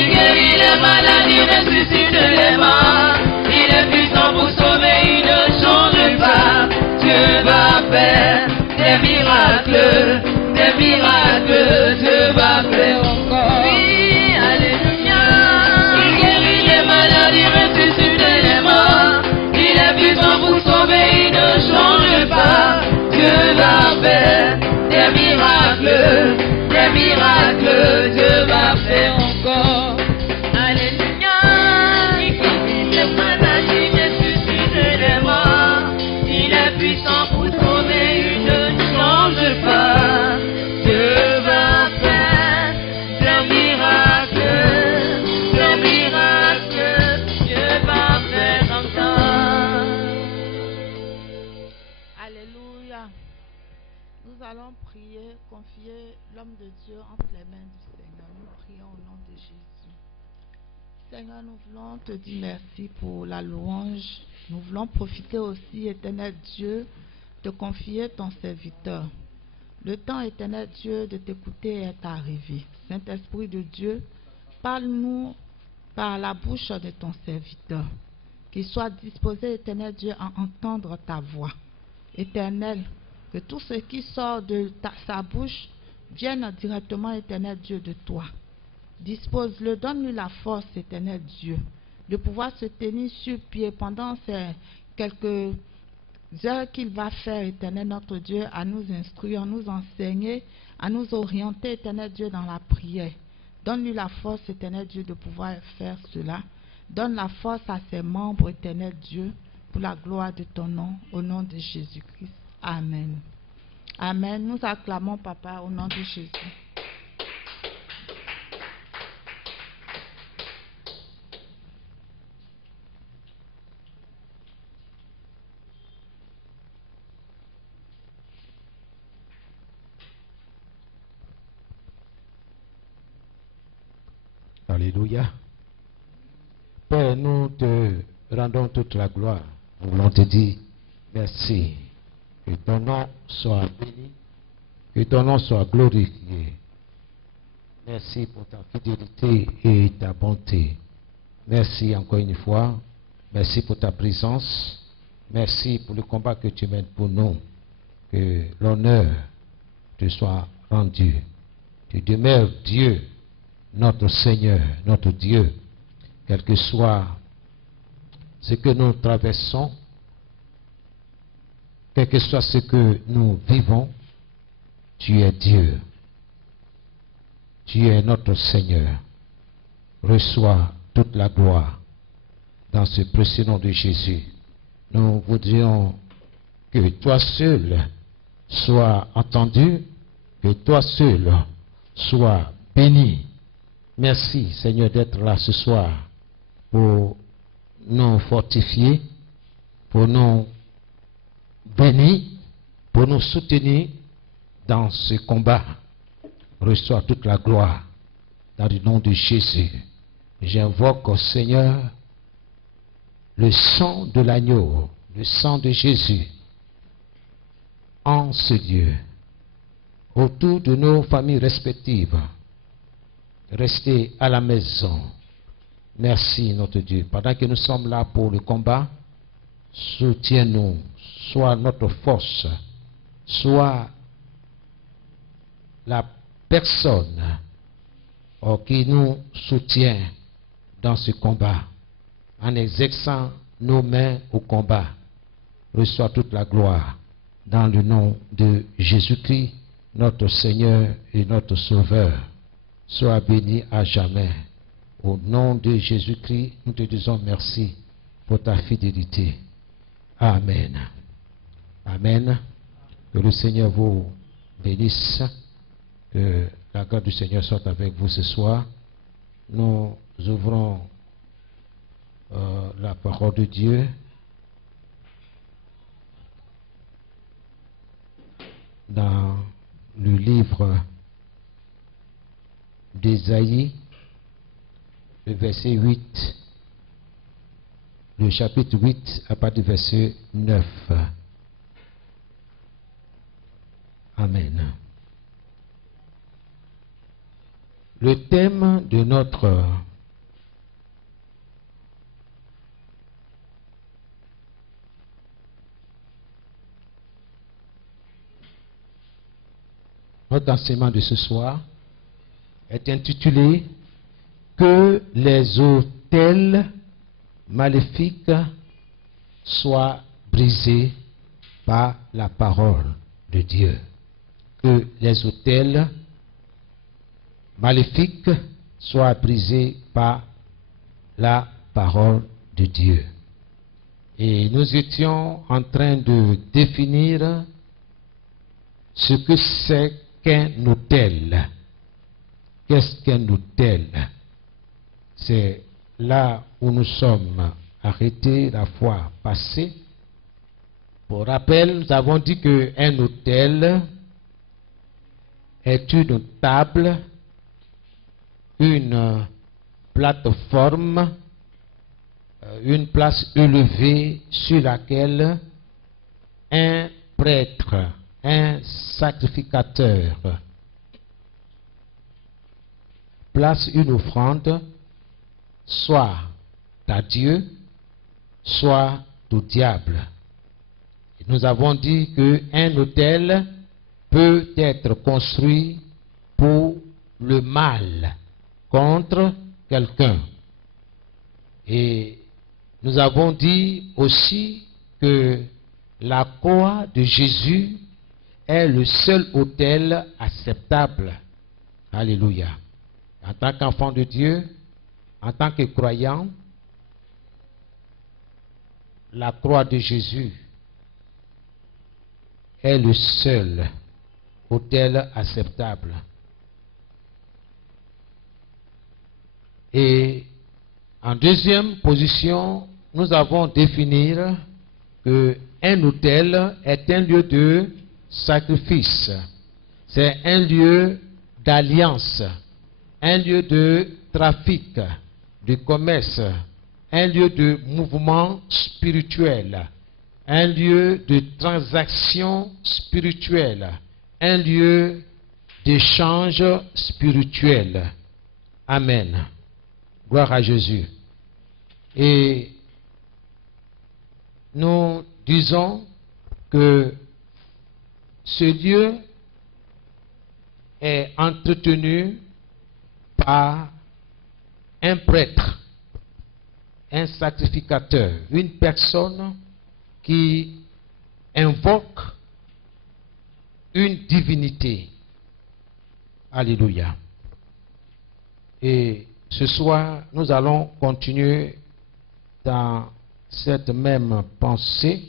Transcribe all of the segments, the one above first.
Il guérit les maladies, ressuscite les morts. Il est puissant pour sauver, il ne change pas. Dieu va faire des miracles, Dieu va faire encore. Oui, alléluia. Il guérit les maladies, ressuscite les morts. Il est puissant pour sauver, il ne change pas. Dieu va faire des miracles, Dieu va faire encore. Alléluia. Il guérit les maladies, ressuscite les morts. Il est puissant pour sauver, il ne change pas. Dieu va faire des miracles, Dieu va faire encore. Alléluia. Nous allons prier, confier l'homme de Dieu entre les mains du Seigneur. Nous prions au nom de Jésus. Seigneur, nous voulons te dire merci pour la louange. Nous voulons profiter aussi, éternel Dieu, de confier ton serviteur. Le temps, éternel Dieu, de t'écouter est arrivé. Saint-Esprit de Dieu, parle-nous par la bouche de ton serviteur. Qu'il soit disposé, éternel Dieu, à entendre ta voix. Éternel, que tout ce qui sort de sa bouche vienne directement, éternel Dieu, de toi. Dispose-le, donne-lui la force, éternel Dieu, de pouvoir se tenir sur pied pendant ces quelques heures qu'il va faire, éternel notre Dieu, à nous instruire, à nous enseigner, à nous orienter, éternel Dieu, dans la prière. Donne-lui la force, éternel Dieu, de pouvoir faire cela. Donne la force à ses membres, éternel Dieu, pour la gloire de ton nom, au nom de Jésus-Christ. Amen. Amen. Nous acclamons, Papa, au nom de Jésus. Alléluia. Père, nous te rendons toute la gloire. Nous voulons te dire merci. Que ton nom soit béni. Que ton nom soit glorifié. Merci pour ta fidélité et ta bonté. Merci encore une fois. Merci pour ta présence. Merci pour le combat que tu mènes pour nous. Que l'honneur te soit rendu. Tu demeures Dieu, notre Seigneur, notre Dieu. Quel que soit ce que nous traversons, quel que soit ce que nous vivons, tu es Dieu. Tu es notre Seigneur. Reçois toute la gloire dans ce précieux nom de Jésus. Nous voudrions que toi seul sois entendu, que toi seul sois béni. Merci Seigneur d'être là ce soir pour nous fortifier, pour nous bénir, pour nous soutenir dans ce combat. Reçois toute la gloire dans le nom de Jésus. J'invoque au Seigneur le sang de l'agneau, le sang de Jésus en ce lieu, autour de nos familles respectives. Restez à la maison. Merci notre Dieu. Pendant que nous sommes là pour le combat, soutiens-nous, sois notre force, sois la personne qui nous soutient dans ce combat, en exerçant nos mains au combat. Reçois toute la gloire dans le nom de Jésus-Christ, notre Seigneur et notre Sauveur. Sois béni à jamais. Au nom de Jésus-Christ, nous te disons merci pour ta fidélité. Amen. Amen. Que le Seigneur vous bénisse. Que la grâce du Seigneur soit avec vous ce soir. Nous ouvrons la parole de Dieu. Dans le livre d'Ésaïe, le verset 8, le chapitre 8, à partir du verset 9. Amen. Le thème de notre Notre enseignement de ce soir est intitulé « Que les autels maléfiques soient brisés par la parole de Dieu. » Que les autels maléfiques soient brisés par la parole de Dieu. Et nous étions en train de définir ce que c'est qu'un autel. Qu'est-ce qu'un autel? C'est là où nous sommes arrêtés la fois passée. Pour rappel, nous avons dit qu'un autel est une table, une plateforme, une place élevée sur laquelle un prêtre, un sacrificateur place une offrande, soit à Dieu, soit au diable. Nous avons dit qu'un autel peut être construit pour le mal contre quelqu'un. Et nous avons dit aussi que la croix de Jésus est le seul autel acceptable. Alléluia. En tant qu'enfant de Dieu, en tant que croyant, la croix de Jésus est le seul autel acceptable. Et en deuxième position, nous avons défini qu'un autel est un lieu de sacrifice. C'est un lieu d'alliance, un lieu de trafic, de commerce, un lieu de mouvement spirituel, un lieu de transaction spirituelle, un lieu d'échange spirituel. Amen. Gloire à Jésus. Et nous disons que ce lieu est entretenu par un prêtre, un sacrificateur, une personne qui invoque une divinité. Alléluia. Et ce soir, nous allons continuer dans cette même pensée.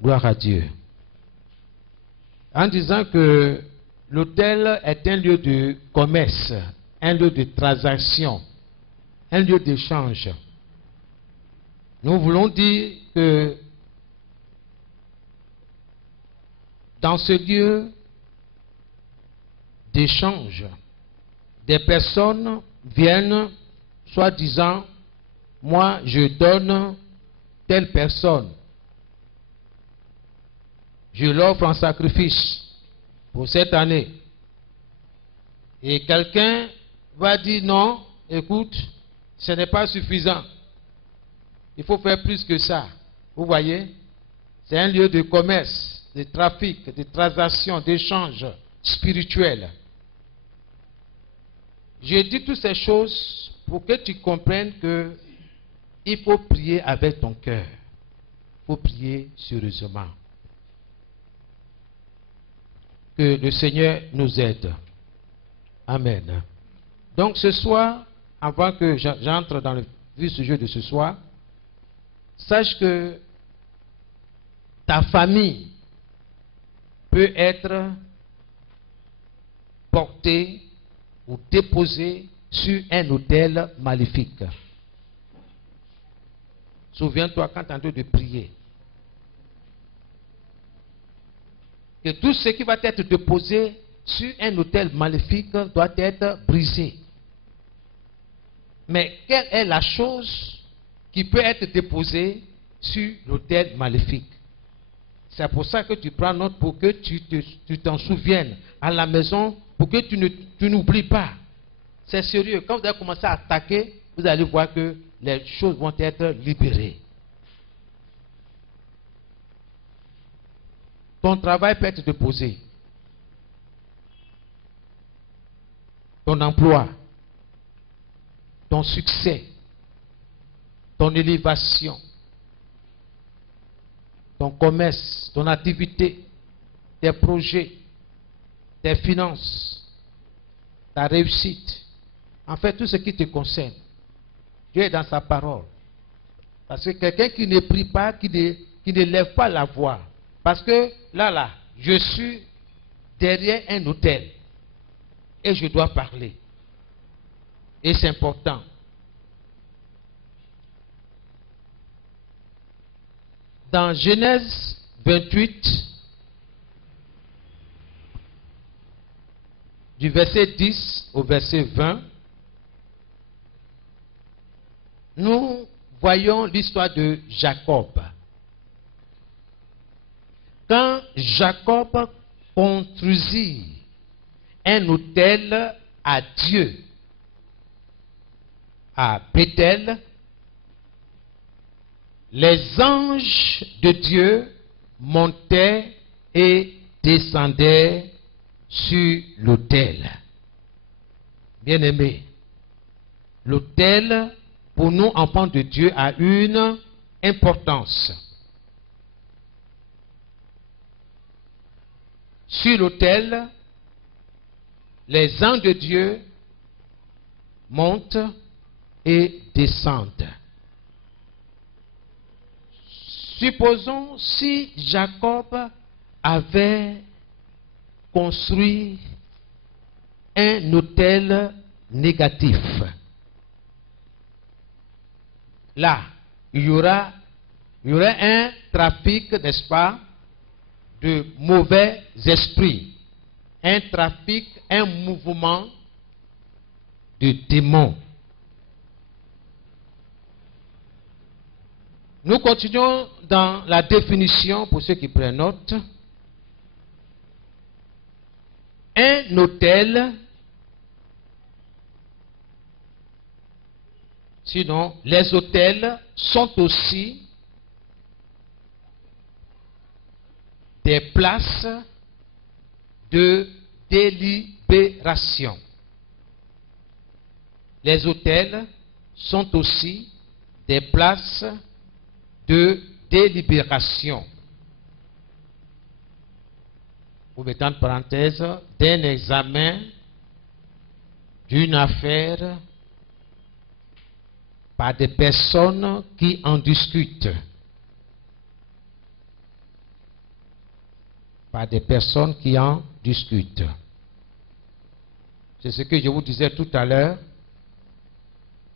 Gloire à Dieu. En disant que l'autel est un lieu de commerce, un lieu de transaction, un lieu d'échange. Nous voulons dire que dans ce lieu d'échange, des personnes viennent, soi-disant, moi je donne telle personne, je l'offre en sacrifice pour cette année. Et quelqu'un va dire non, écoute, ce n'est pas suffisant. Il faut faire plus que ça. Vous voyez, c'est un lieu de commerce, de trafic, de transaction, d'échange spirituel. Je dis toutes ces choses pour que tu comprennes que il faut prier avec ton cœur. Il faut prier sérieusement. Que le Seigneur nous aide. Amen. Donc ce soir, avant que j'entre dans le vif du sujet de ce soir, sache que ta famille peut être portée ou déposée sur un autel maléfique. Souviens-toi quand tu es en train de prier, que tout ce qui va être déposé sur un autel maléfique doit être brisé. Mais quelle est la chose qui peut être déposée sur l'autel maléfique? C'est pour ça que tu prends note, pour que tu t'en souviennes à la maison, pour que tu n'oublies pas. C'est sérieux. Quand vous allez commencer à attaquer, vous allez voir que les choses vont être libérées. Ton travail peut être déposé. ton emploi, ton succès, ton élévation, ton commerce, ton activité, tes projets, tes finances, ta réussite, en fait tout ce qui te concerne. Dieu est dans sa parole. Parce que quelqu'un qui ne prie pas, qui ne lève pas la voix, parce que là, je suis derrière un autel et je dois parler. Et c'est important. Dans Genèse 28, du verset 10 au verset 20, nous voyons l'histoire de Jacob. Quand Jacob construisit un autel à Dieu à Bethel, les anges de Dieu montaient et descendaient sur l'autel. Bien-aimés, l'autel, pour nous, enfants de Dieu, a une importance. Sur l'autel, les anges de Dieu montent et descendent. Supposons si Jacob avait construit un autel négatif. Là, il y aura un trafic, n'est-ce pas, de mauvais esprits. Un trafic, un mouvement de démons. Nous continuons dans la définition, pour ceux qui prennent note. Un autel, sinon les autels sont aussi des places de délibération. Les autels sont aussi des places de délibération. Vous mettez en parenthèse, d'un examen, d'une affaire, par des personnes qui en discutent. Par des personnes qui en discutent. C'est ce que je vous disais tout à l'heure.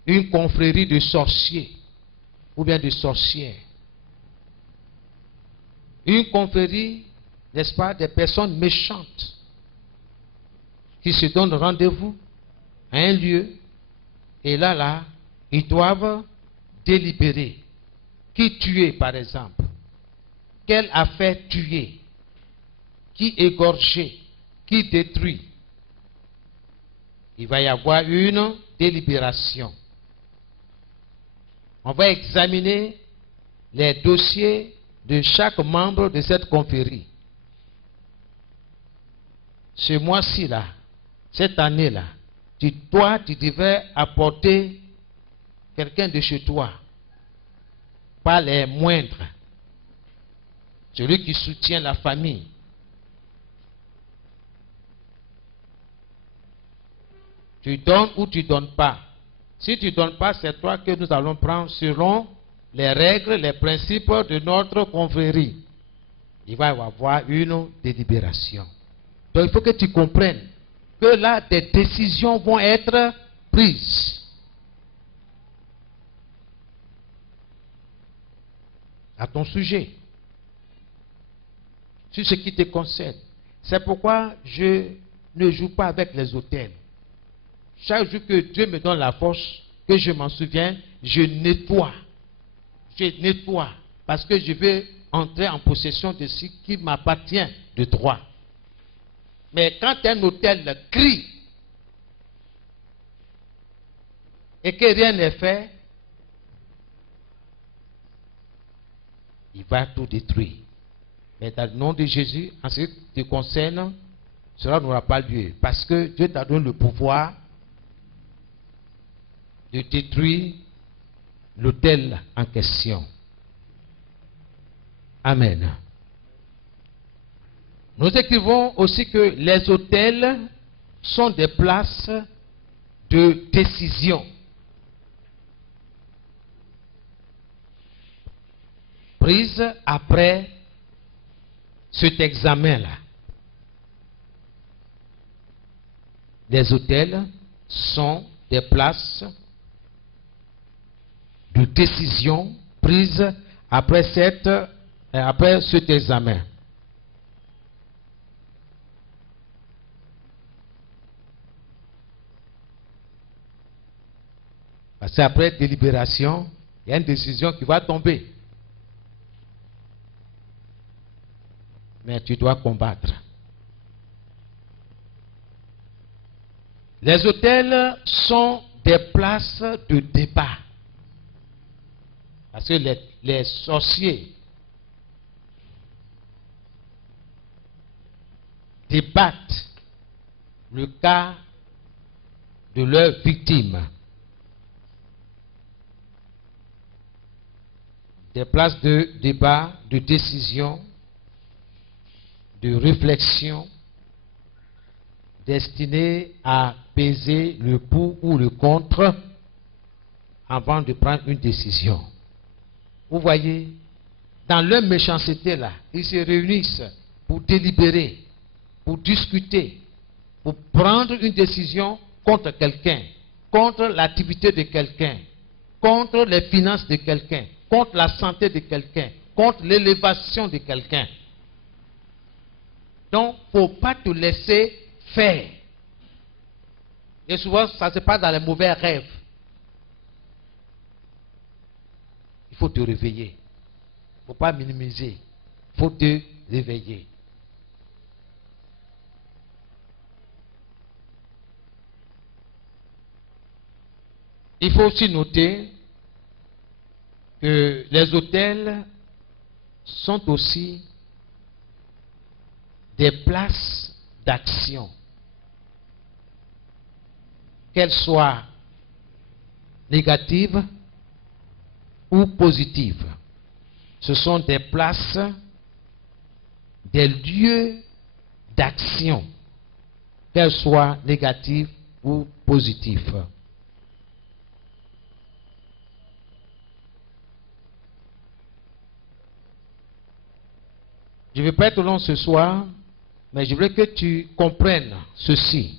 Une confrérie de sorciers ou bien de sorcières. Une confrérie, n'est-ce pas, des personnes méchantes qui se donnent rendez-vous à un lieu et là, ils doivent délibérer. Qui tuer, par exemple? Quelle affaire tuer? Qui égorger? Qui détruit? Il va y avoir une délibération. On va examiner les dossiers de chaque membre de cette confrérie. Ce mois-ci là, cette année là, tu devais apporter quelqu'un de chez toi, pas les moindres, celui qui soutient la famille. Tu donnes ou tu ne donnes pas. Si tu ne donnes pas, c'est toi que nous allons prendre selon les règles, les principes de notre confrérie. Il va y avoir une délibération. Donc il faut que tu comprennes que là, des décisions vont être prises. À ton sujet. Sur ce qui te concerne. C'est pourquoi je ne joue pas avec les autels. Chaque jour que Dieu me donne la force, que je m'en souviens, je nettoie. Je nettoie. Parce que je veux entrer en possession de ce qui m'appartient de droit. Mais quand un autel crie et que rien n'est fait, il va tout détruire. Mais dans le nom de Jésus, en ce qui te concerne, cela n'aura pas lieu. Parce que Dieu t'a donné le pouvoir de détruire l'autel en question. Amen. Nous écrivons aussi que les autels sont des places de décision. Prise après cet examen-là. Les autels sont des places de décision prises après cet examen. Parce qu'après délibération, il y a une décision qui va tomber. Mais tu dois combattre. Les autels sont des places de débat. Parce que les sorciers débattent le cas de leurs victimes. Des places de débat, de décision, de réflexion, destinées à peser le pour ou le contre avant de prendre une décision. Vous voyez, dans leur méchanceté là, ils se réunissent pour délibérer, pour discuter, pour prendre une décision contre quelqu'un, contre l'activité de quelqu'un, contre les finances de quelqu'un, contre la santé de quelqu'un, contre l'élévation de quelqu'un. Donc, il ne faut pas te laisser faire. Et souvent, ça se passe dans les mauvais rêves. Il faut te réveiller. Il ne faut pas minimiser. Il faut te réveiller. Il faut aussi noter que les autels sont aussi des places d'action, qu'elles soient négatives ou positives. Ce sont des places, des lieux d'action, qu'elles soient négatives ou positives. Je ne vais pas être long ce soir, mais je voudrais que tu comprennes ceci.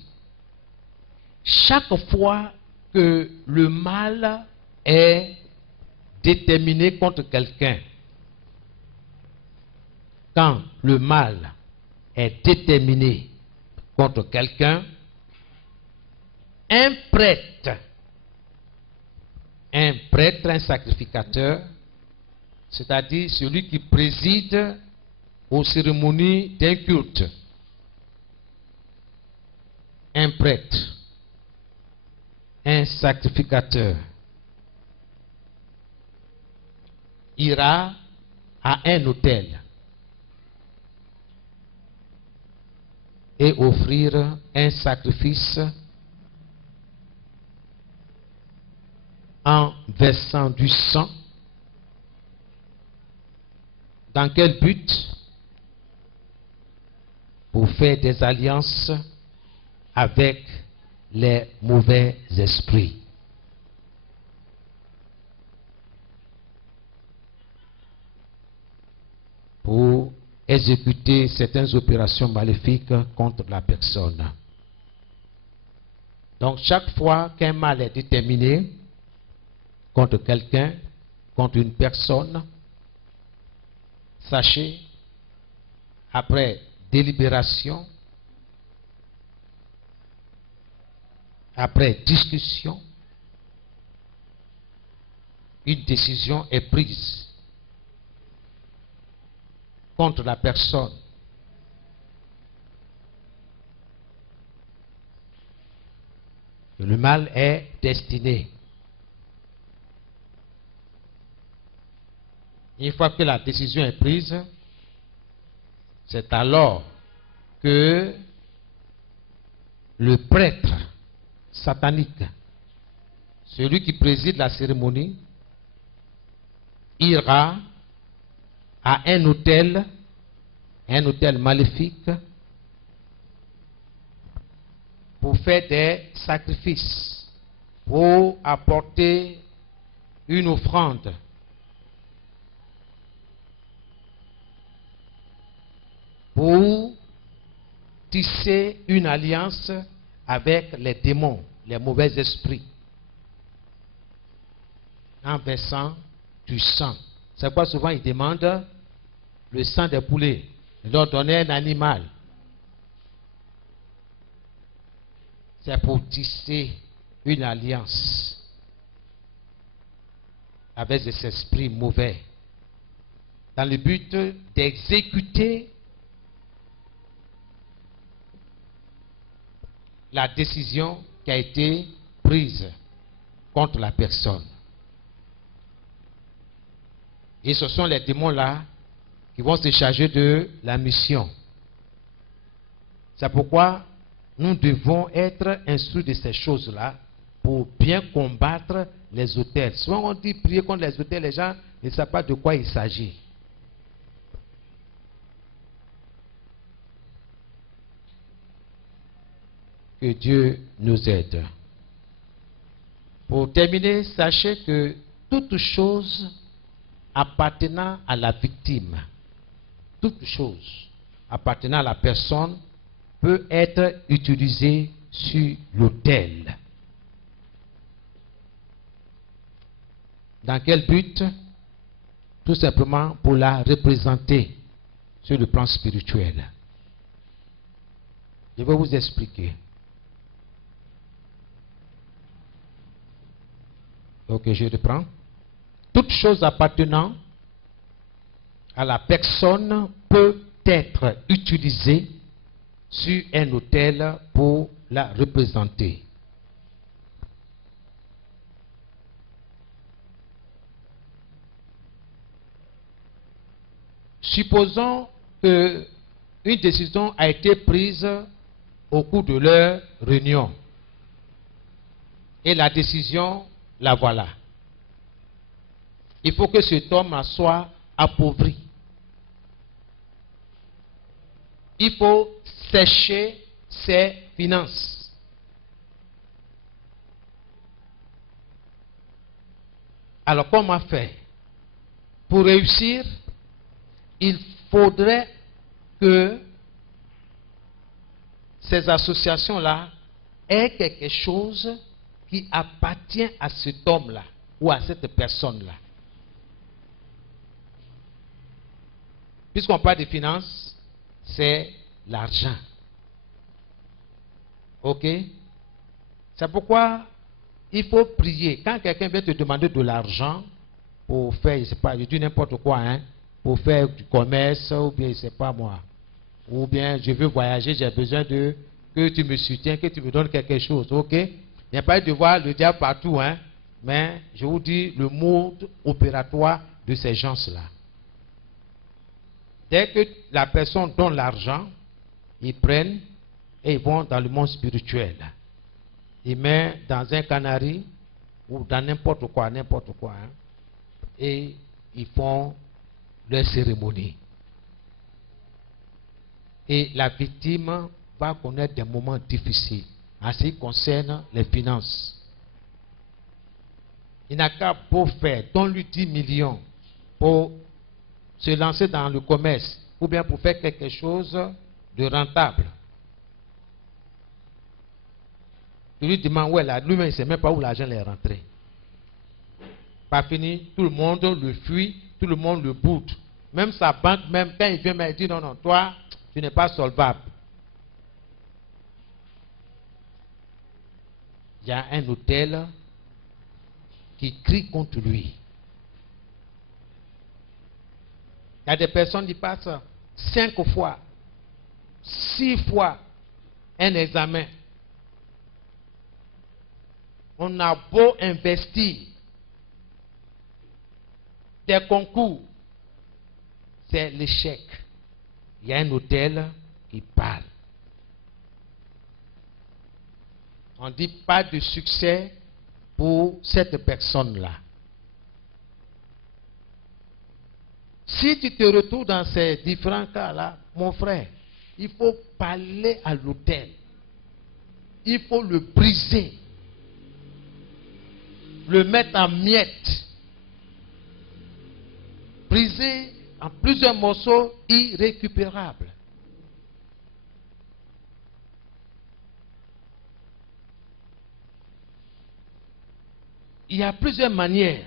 Chaque fois que le mal est déterminé contre quelqu'un, quand le mal est déterminé contre quelqu'un, un prêtre, un sacrificateur, c'est-à-dire celui qui préside aux cérémonies d'un culte, un prêtre, un sacrificateur, ira à un autel et offrir un sacrifice en versant du sang. Dans quel but? Pour faire des alliances avec les mauvais esprits. Pour exécuter certaines opérations maléfiques contre la personne. Donc chaque fois qu'un mal est déterminé contre quelqu'un, contre une personne, sachez, après délibération, après discussion, une décision est prise contre la personne. Le mal est destiné. Une fois que la décision est prise, c'est alors que le prêtre satanique, celui qui préside la cérémonie, ira à un hôtel maléfique, pour faire des sacrifices, pour apporter une offrande. Pour tisser une alliance avec les démons, les mauvais esprits, en versant du sang. C'est pourquoi souvent ils demandent le sang des poulets. Ils leur donnent un animal. C'est pour tisser une alliance avec des esprits mauvais, dans le but d'exécuter la décision qui a été prise contre la personne. Et ce sont les démons-là qui vont se charger de la mission. C'est pourquoi nous devons être instruits de ces choses-là pour bien combattre les autels. Souvent on dit prier contre les autels, les gens ne savent pas de quoi il s'agit. Que Dieu nous aide. Pour terminer, sachez que toute chose appartenant à la victime, toute chose appartenant à la personne peut être utilisée sur l'autel. Dans quel but? Tout simplement pour la représenter sur le plan spirituel. Je vais vous expliquer. Ok, je reprends. Toute chose appartenant à la personne peut être utilisée sur un autel pour la représenter. Supposons qu'une décision a été prise au cours de leur réunion. Et la décision, la voilà. Il faut que cet homme soit appauvri. Il faut sécher ses finances. Alors comment faire? Pour réussir, il faudrait que ces associations-là aient quelque chose qui appartient à cet homme-là ou à cette personne-là. Puisqu'on parle de finances, c'est l'argent. Ok? C'est pourquoi il faut prier. Quand quelqu'un vient te demander de l'argent pour faire, je ne sais pas, je dis n'importe quoi, hein, pour faire du commerce, ou bien, je ne sais pas moi, ou bien je veux voyager, j'ai besoin de que tu me soutiens, que tu me donnes quelque chose. Ok? Il n'y a pas de voir le diable partout, hein, mais je vous dis le mode opératoire de ces gens-là. Dès que la personne donne l'argent, ils prennent et ils vont dans le monde spirituel. Ils mettent dans un canari ou dans n'importe quoi, hein, et ils font leur cérémonie. Et la victime va connaître des moments difficiles en ce qui concerne les finances. Il n'a qu'à beau faire, donne-lui 10 millions pour se lancer dans le commerce ou bien pour faire quelque chose de rentable. Il lui demande où est là, lui-même il ne sait même pas où l'argent est rentré. Pas fini, tout le monde le fuit, tout le monde le boude. Même sa banque, même quand il vient, il dit non, non, toi, tu n'es pas solvable. Il y a un hôtel qui crie contre lui. Il y a des personnes qui passent 5 fois, 6 fois un examen. On a beau investir des concours, c'est l'échec. Il y a un hôtel qui parle. On dit pas de succès pour cette personne-là. Si tu te retrouves dans ces différents cas-là, mon frère, il faut parler à l'autel. Il faut le briser. Le mettre en miettes. Briser en plusieurs morceaux irrécupérables. Il y a plusieurs manières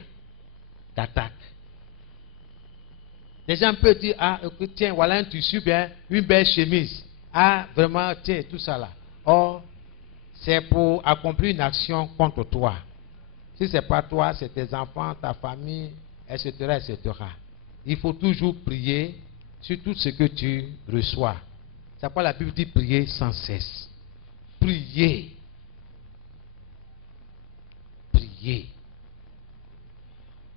d'attaque. Les gens peuvent dire, ah, écoute, tiens, voilà un tissu bien, une belle chemise. Ah, vraiment, tiens, tout ça là. Or, c'est pour accomplir une action contre toi. Si ce n'est pas toi, c'est tes enfants, ta famille, etc., etc. Il faut toujours prier sur tout ce que tu reçois. C'est pourquoi la Bible dit prier sans cesse. Prier. Prier.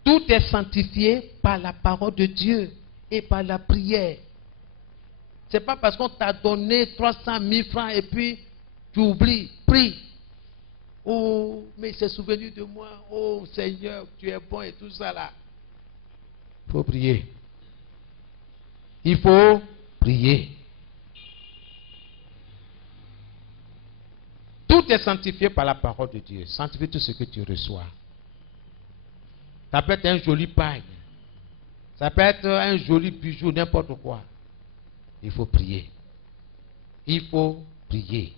Tout est sanctifié par la parole de Dieu et par la prière. Ce n'est pas parce qu'on t'a donné 300 000 francs et puis tu oublies. Prie. Oh, mais il s'est souvenu de moi. Oh Seigneur, tu es bon et tout ça là. Il faut prier. Il faut prier. Tout est sanctifié par la parole de Dieu. Sanctifie tout ce que tu reçois. Ça peut être un joli pagne. Ça peut être un joli bijou, n'importe quoi. Il faut prier. Il faut prier.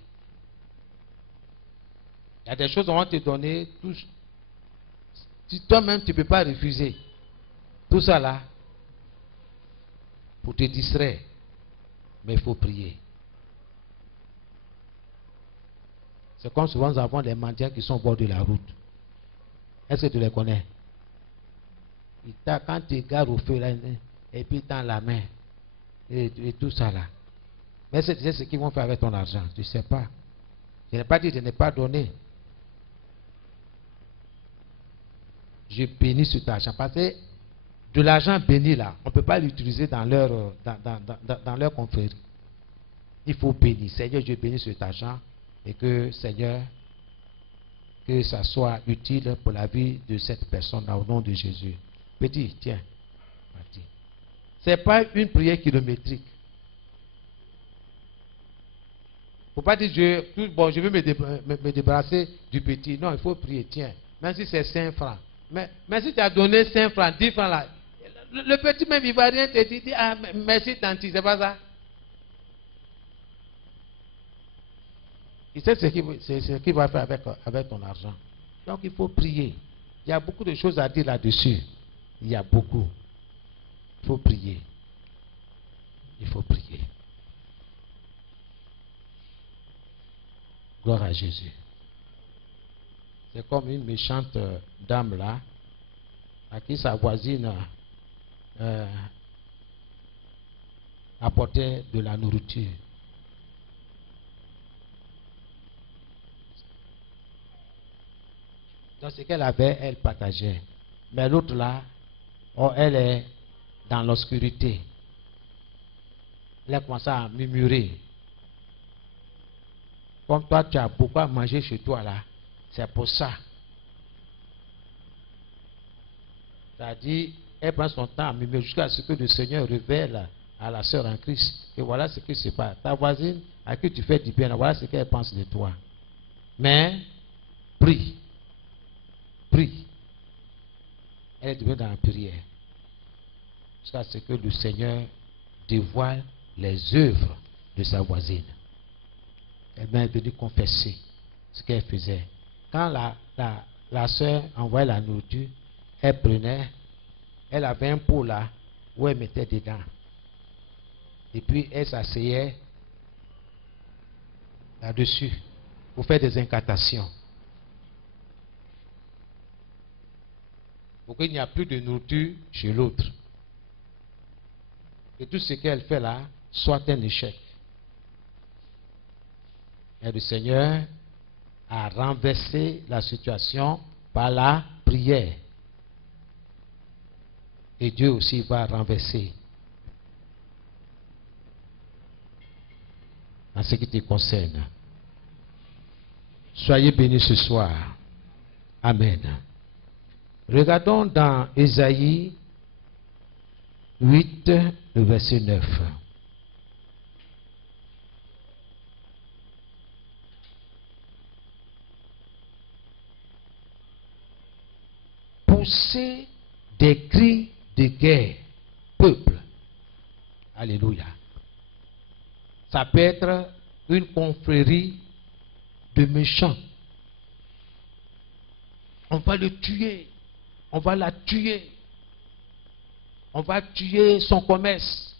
Il y a des choses qu'on va te donner. Si toi-même, tu ne peux pas refuser. Tout ça là, pour te distraire. Mais il faut prier. C'est comme souvent nous avons des mendiants qui sont au bord de la route. Est-ce que tu les connais? Quand tu gardes au feu là, et puis dans la main, et tout ça là. Mais c'est ce qu'ils vont faire avec ton argent. Tu ne sais pas. Je n'ai pas dit de ne pas donner. Je bénis cet argent. Parce que de l'argent béni là, on ne peut pas l'utiliser dans leur confrérie. Il faut bénir. Seigneur, je bénis cet argent. Et que, Seigneur, que ça soit utile pour la vie de cette personne au nom de Jésus. Petit, tiens. Ce n'est pas une prière kilométrique. Il ne faut pas dire, je veux me débarrasser du petit. Non, il faut prier, tiens. Même si c'est 5 francs. Mais si tu as donné 5 francs, 10 francs là, le petit même, il ne va rien te dire, ah, merci tanti, c'est pas ça. Il sait ce qu'il va faire avec ton argent. Donc il faut prier. Il y a beaucoup de choses à dire là-dessus. Il y a beaucoup. Il faut prier. Il faut prier. Gloire à Jésus. C'est comme une méchante dame là, à qui sa voisine apportait de la nourriture. Donc ce qu'elle avait, elle partageait. Mais l'autre là, elle est dans l'obscurité. Elle a commencé à murmurer. Comme toi, tu as beaucoup à manger chez toi là. C'est pour ça. C'est-à-dire, elle prend son temps à murmurer jusqu'à ce que le Seigneur révèle à la sœur en Christ. Et voilà ce qui se passe. Ta voisine à qui tu fais du bien, voilà ce qu'elle pense de toi. Mais, prie. Prie. Elle est devenue dans la prière. Jusqu'à ce que le Seigneur dévoile les œuvres de sa voisine. Elle est venue confesser ce qu'elle faisait. Quand la soeur envoyait la nourriture, elle prenait, elle avait un pot là où elle mettait dedans. Et puis elle s'asseyait là-dessus pour faire des incantations. Pour qu'il n'y a plus de nourriture chez l'autre. Et tout ce qu'elle fait là soit un échec. Et le Seigneur a renversé la situation par la prière. Et Dieu aussi va renverser. En ce qui te concerne. Soyez bénis ce soir. Amen. Regardons dans Ésaïe 8, le verset 9. Poussez des cris de guerre, peuple. Alléluia. Ça peut être une confrérie de méchants. On va le tuer. On va la tuer. On va tuer son commerce.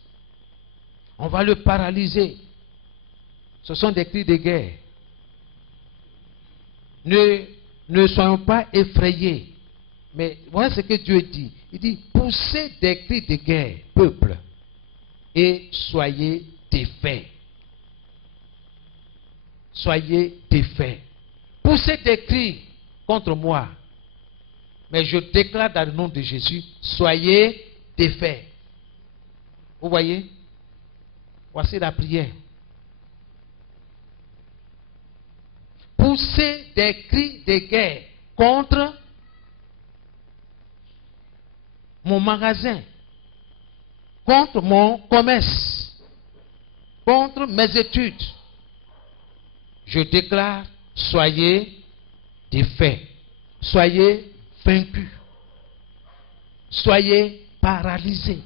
On va le paralyser. Ce sont des cris de guerre. Ne soyons pas effrayés. Mais voilà ce que Dieu dit. Il dit, poussez des cris de guerre, peuple, et soyez défaits. Soyez défaits. Poussez des cris contre moi. Mais je déclare dans le nom de Jésus, soyez défaits. Vous voyez? Voici la prière. Poussez des cris de guerre contre mon magasin, contre mon commerce, contre mes études. Je déclare, soyez défaits, soyez vaincus, soyez paralysés.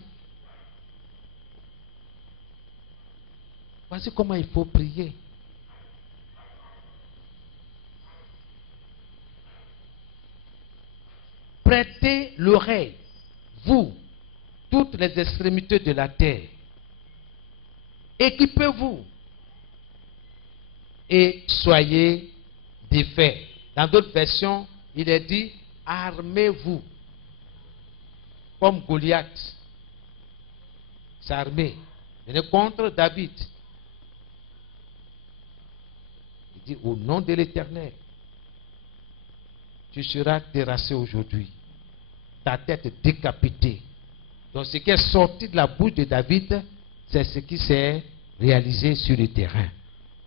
Voici comment il faut prier. Prêtez l'oreille, vous, toutes les extrémités de la terre. Équipez-vous et soyez défaits. Dans d'autres versions, il est dit, armez-vous. Comme Goliath s'est armé. Il est contre David. Il dit, au nom de l'Éternel, tu seras terrassé aujourd'hui. Ta tête décapitée. Donc ce qui est sorti de la bouche de David, c'est ce qui s'est réalisé sur le terrain.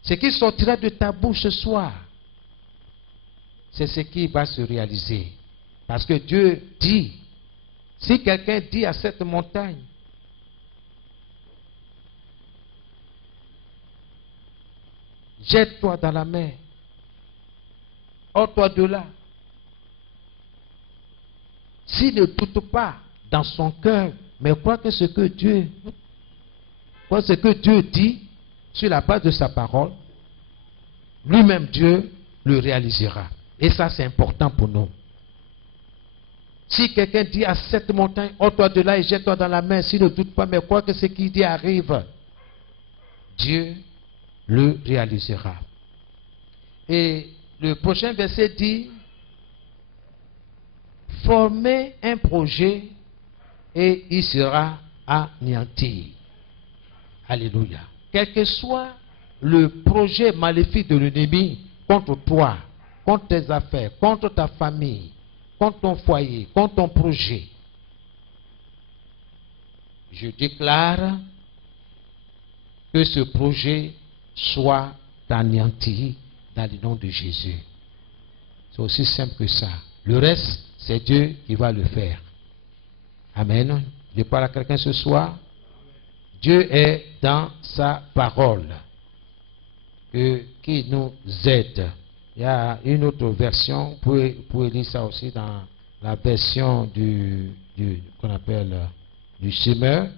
Ce qui sortira de ta bouche ce soir, c'est ce qui va se réaliser. Parce que Dieu dit, si quelqu'un dit à cette montagne, jette-toi dans la mer, hors-toi de là. S'il ne doute pas dans son cœur, mais croit que ce que Dieu dit sur la base de sa parole, lui-même Dieu le réalisera. Et ça c'est important pour nous. Si quelqu'un dit à cette montagne, ôte-toi de là et jette-toi dans la mer, s'il ne doute pas, mais croit que ce qu'il dit arrive, Dieu le réalisera. Et le prochain verset dit, formez un projet et il sera anéanti. Alléluia. Quel que soit le projet maléfique de l'ennemi contre toi, contre tes affaires, contre ta famille, contre ton foyer, contre ton projet, je déclare que ce projet soit anéanti dans le nom de Jésus. C'est aussi simple que ça. Le reste, c'est Dieu qui va le faire. Amen. Je parle à quelqu'un ce soir. Dieu est dans sa parole qui nous aide. Il y a une autre version, vous pouvez lire ça aussi dans la version qu'on appelle du semeur.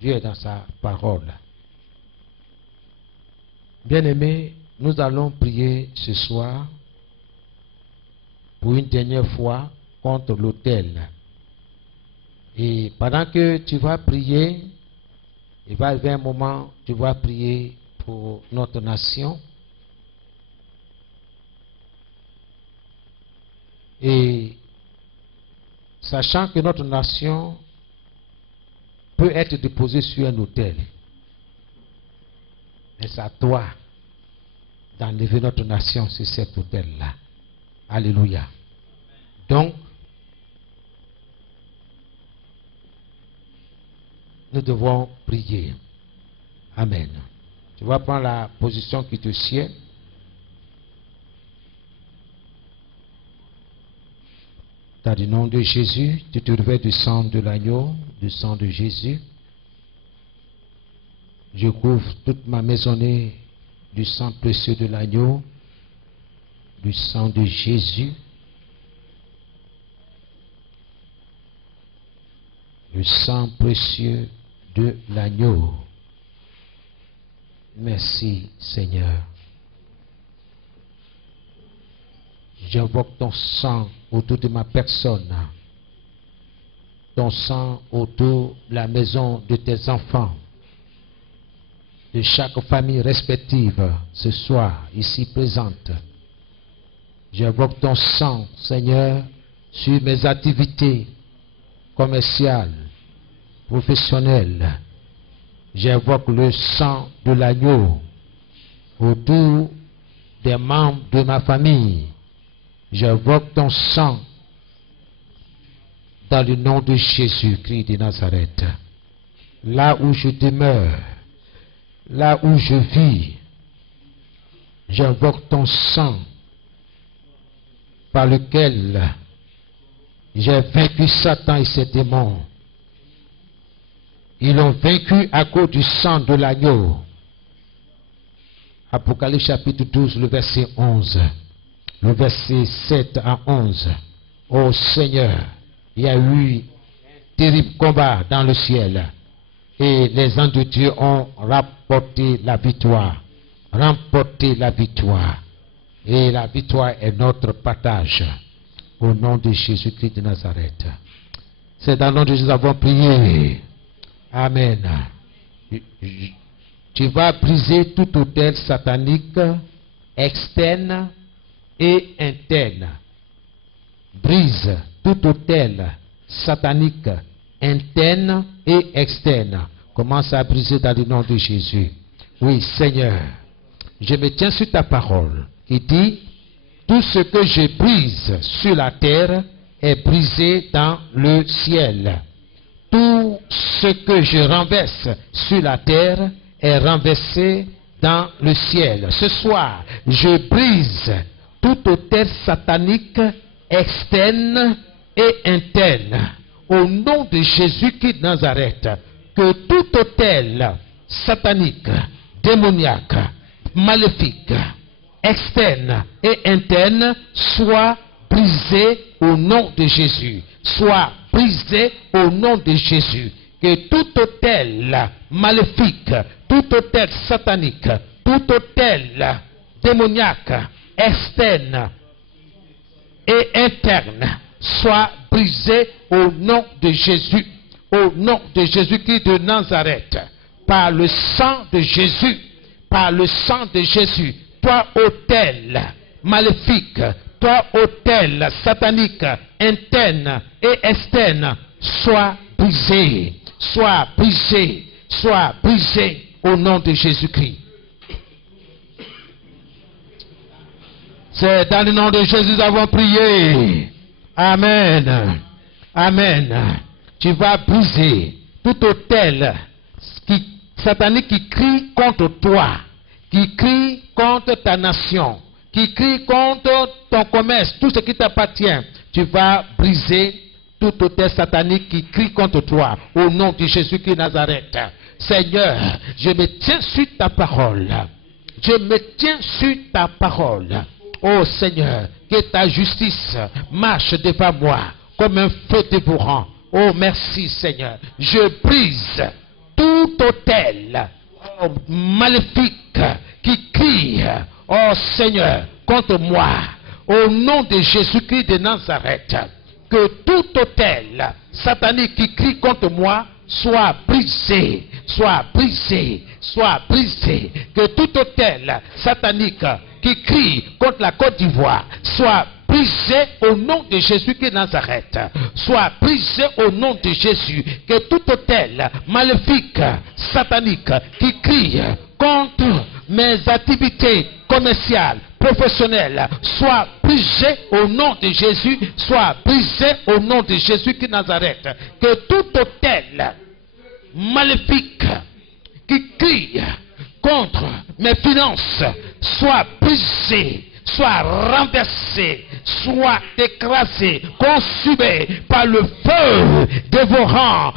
Dieu est dans sa parole. Bien-aimés, nous allons prier ce soir pour une dernière fois contre l'autel. Et pendant que tu vas prier, il va arriver un moment, tu vas prier pour notre nation. Et sachant que notre nation peut être déposée sur un autel, mais c'est à toi d'enlever notre nation sur cet autel-là. Alléluia. Donc, nous devons prier. Amen. Tu vas prendre la position qui te sied. Dans le nom de Jésus, tu te revêts du sang de l'agneau, du sang de Jésus. Je couvre toute ma maisonnée du sang précieux de l'agneau, du sang de Jésus. Le sang précieux de l'agneau. Merci Seigneur. J'invoque ton sang autour de ma personne. Ton sang autour de la maison de tes enfants. De chaque famille respective ce soir ici présente. J'invoque ton sang, Seigneur, sur mes activités commerciales, professionnelles. J'invoque le sang de l'agneau autour des membres de ma famille. J'invoque ton sang dans le nom de Jésus-Christ de Nazareth. Là où je demeure, là où je vis, j'invoque ton sang par lequel j'ai vaincu Satan et ses démons. Ils l'ont vaincu à cause du sang de l'agneau. Apocalypse chapitre 12, le verset 11. Le verset 7 à 11. Ô Seigneur, il y a eu un terrible combat dans le ciel. Et les anges de Dieu ont remporté la victoire. Remporté la victoire. Et la victoire est notre partage. Au nom de Jésus-Christ de Nazareth. C'est dans le nom de Jésus que nous avons prié. Amen. Tu vas briser tout autel satanique, externe et interne. Brise tout autel satanique, interne et externe. Commence à briser dans le nom de Jésus. Oui, Seigneur, je me tiens sur ta parole. Il dit, tout ce que je brise sur la terre est brisé dans le ciel. Tout ce que je renverse sur la terre est renversé dans le ciel. Ce soir, je brise tout autel satanique externe et interne. Au nom de Jésus-Christ de Nazareth, que tout autel satanique, démoniaque, maléfique, externe et interne soit brisé au nom de Jésus. Soit brisé au nom de Jésus. Que tout autel maléfique, tout autel satanique, tout autel démoniaque, externe et interne soit brisé au nom de Jésus. Au nom de Jésus-Christ de Nazareth. Par le sang de Jésus. Par le sang de Jésus. Toi, autel maléfique, toi, autel satanique, interne et externe, sois brisé, sois brisé, sois brisé au nom de Jésus-Christ. C'est dans le nom de Jésus que nous avons prié. Amen. Amen. Tu vas briser tout autel satanique qui crie contre toi, qui crie contre ta nation, qui crie contre ton commerce, tout ce qui t'appartient. Tu vas briser tout autel satanique qui crie contre toi, au nom de Jésus-Christ de Nazareth. Seigneur, je me tiens sur ta parole. Je me tiens sur ta parole. Oh Seigneur, que ta justice marche devant moi comme un feu dévorant. Oh merci Seigneur. Je brise tout autel maléfique qui crie, oh Seigneur, contre moi, au nom de Jésus-Christ de Nazareth, que tout autel satanique qui crie contre moi soit brisé, soit brisé, soit brisé. Que tout autel satanique qui crie contre la Côte d'Ivoire soit brisé au nom de Jésus-Christ de Nazareth. Soit brisé au nom de Jésus. Que tout autel maléfique, satanique, qui crie contre mes activités commerciales, professionnelles, soit brisé au nom de Jésus. Soit brisé au nom de Jésus-Christ de Nazareth. Que tout autel maléfique qui crie contre mes finances soit brisé, soit renversé, soit écrasé, consumé par le feu dévorant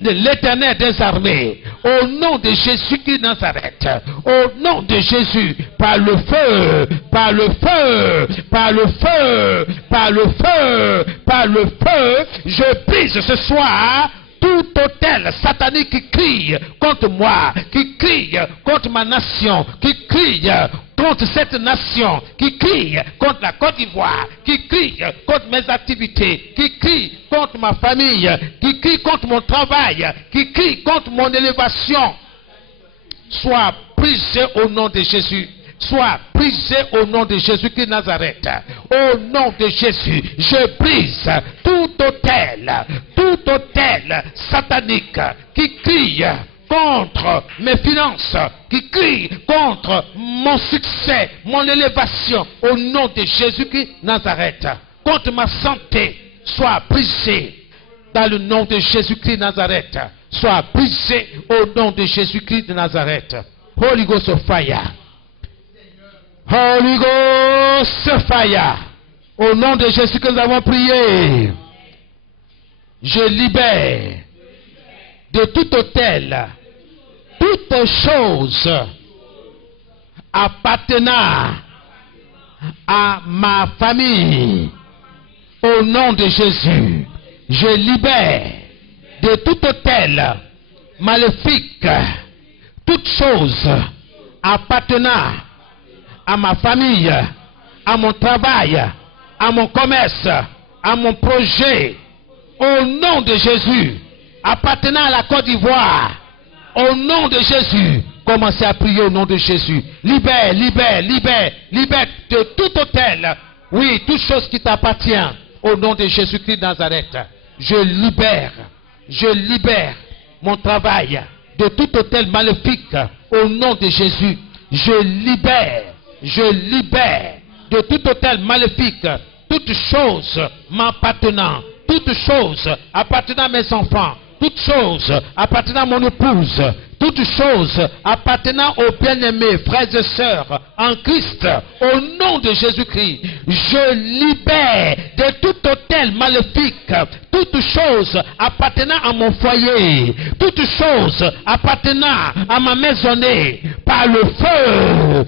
de l'Éternel des armées, au nom de Jésus-Christ de Nazareth, au nom de Jésus, par le feu, par le feu, par le feu, par le feu, par le feu, je brise ce soir tout autel satanique qui crie contre moi, qui crie contre ma nation, qui crie contre cette nation, qui crie contre la Côte d'Ivoire, qui crie contre mes activités, qui crie contre ma famille, qui crie contre mon travail, qui crie contre mon élévation, soit brisé au nom de Jésus. Soit brisé au nom de Jésus-Christ de Nazareth. Au nom de Jésus, je brise tout autel satanique qui crie contre mes finances, qui crie contre mon succès, mon élévation, au nom de Jésus-Christ de Nazareth. Contre ma santé, soit brisé dans le nom de Jésus-Christ de Nazareth. Soit brisé au nom de Jésus-Christ de Nazareth. Holy Ghost of fire. Holy Ghost fire. Au nom de Jésus que nous avons prié, je libère de tout autel, toute chose appartenant à ma famille. Au nom de Jésus, je libère de tout autel maléfique, toute chose appartenant à ma famille, à mon travail, à mon commerce, à mon projet, au nom de Jésus, appartenant à la Côte d'Ivoire, au nom de Jésus, commencez à prier au nom de Jésus. Libère, libère, libère, libère de tout autel, oui, toute chose qui t'appartient, au nom de Jésus-Christ de Nazareth. Je libère mon travail de tout autel maléfique, au nom de Jésus. Je libère de tout autel maléfique, toute chose m'appartenant, toute chose appartenant à mes enfants, toute chose appartenant à mon épouse, toute chose appartenant aux bien-aimés frères et sœurs en Christ, au nom de Jésus-Christ, je libère de tout autel maléfique, toute chose appartenant à mon foyer, toute chose appartenant à ma maisonnée, par le feu,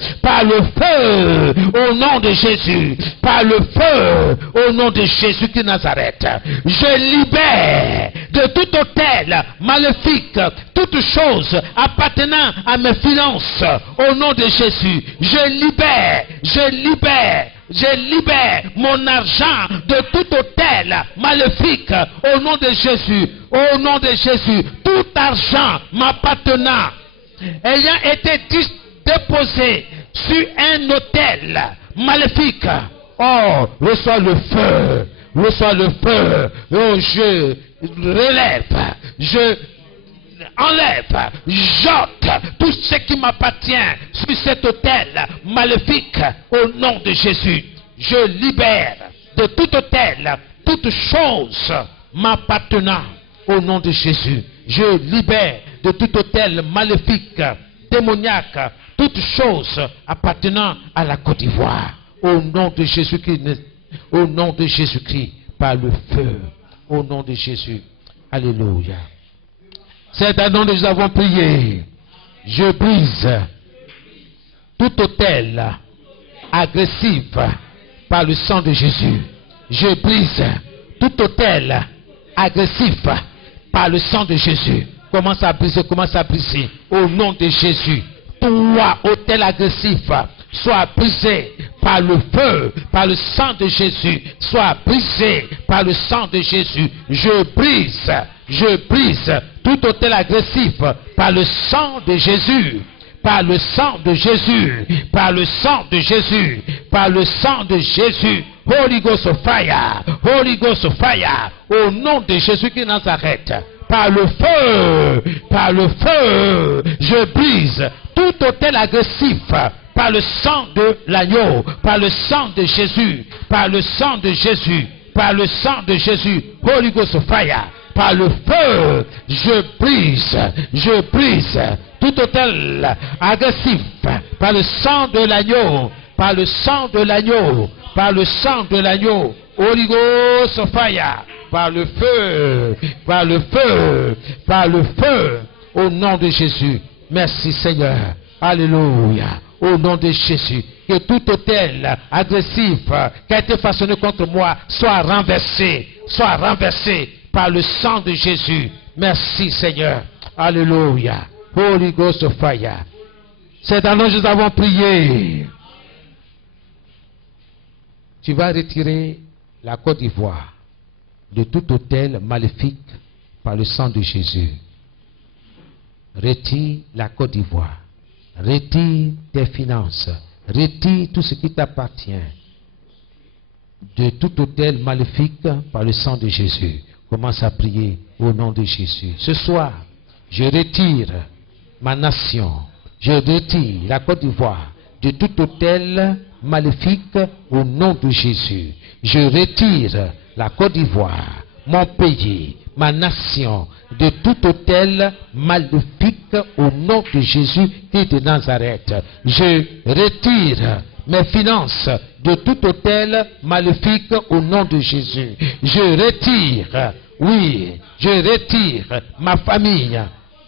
au nom de Jésus, par le feu, au nom de Jésus de Nazareth, je libère de tout autel maléfique, toute chose appartenant à mes finances, au nom de Jésus, je libère mon argent de tout autel maléfique, au nom de Jésus, tout argent m'appartenant, ayant été déposé sur un autel maléfique, oh, reçois le feu, oh, je relève, je enlève, jette tout ce qui m'appartient sur cet autel maléfique, au nom de Jésus. Je libère de tout autel, toute chose m'appartenant, au nom de Jésus. Je libère de tout autel maléfique, démoniaque, toute chose appartenant à la Côte d'Ivoire, au nom de Jésus-Christ, au nom de Jésus-Christ, par le feu, au nom de Jésus. Alléluia. C'est un nom que nous avons prié. Je brise tout autel agressif par le sang de Jésus. Je brise tout autel agressif par le sang de Jésus. Commence à briser, au nom de Jésus. Toi, autel agressif, sois brisé par le feu, par le sang de Jésus. Sois brisé par le sang de Jésus. Je brise tout autel agressif par le sang de Jésus. Par le sang de Jésus, par le sang de Jésus, par le sang de Jésus. Holy Ghost of fire, Holy Ghost of fire, au nom de Jésus-Christ de Nazareth. Par le feu, je brise tout autel agressif, par le sang de l'agneau, par le sang de Jésus, par le sang de Jésus, par le sang de Jésus. Holy Ghost of fire. Par le feu, je brise tout autel agressif, par le sang de l'agneau, par le sang de l'agneau, par le sang de l'agneau. Holy Ghost fire, par le feu, par le feu, par le feu, au nom de Jésus. Merci Seigneur. Alléluia. Au nom de Jésus. Que tout autel agressif qui a été façonné contre moi soit renversé par le sang de Jésus. Merci Seigneur. Alléluia. Holy Ghost fire. C'est dans nous avons prié. Tu vas retirer la Côte d'Ivoire de tout autel maléfique par le sang de Jésus. Retire la Côte d'Ivoire. Retire tes finances. Retire tout ce qui t'appartient de tout autel maléfique par le sang de Jésus. Commence à prier au nom de Jésus. Ce soir, je retire ma nation. Je retire la Côte d'Ivoire de tout autel maléfique au nom de Jésus. Je retire la Côte d'Ivoire, mon pays, ma nation, de tout autel maléfique au nom de Jésus de Nazareth. Je retire mes finances de tout autel maléfique au nom de Jésus. Je retire, oui, je retire ma famille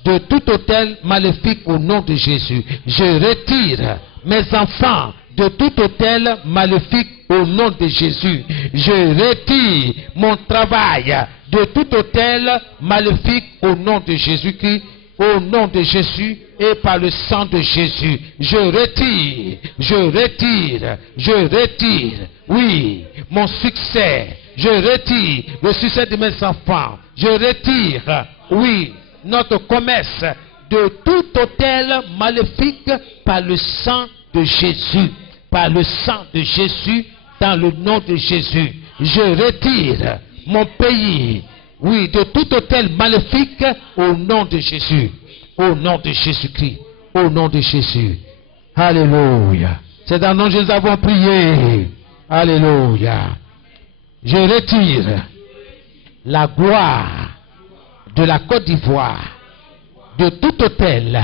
de tout autel maléfique au nom de Jésus. Je retire mes enfants de tout autel maléfique au nom de Jésus. Je retire mon travail de tout autel maléfique au nom de Jésus-Christ, au nom de Jésus et par le sang de Jésus. Je retire, oui, mon succès. Je retire le succès de mes enfants. Je retire, oui, notre commerce de tout autel maléfique par le sang de Jésus. Par le sang de Jésus, dans le nom de Jésus. Je retire mon pays, oui, de tout autel maléfique au nom de Jésus. Au nom de Jésus-Christ. Au nom de Jésus. Alléluia. C'est dans le nom de Jésus que nous avons prié. Alléluia. Je retire la gloire de la Côte d'Ivoire de tout autel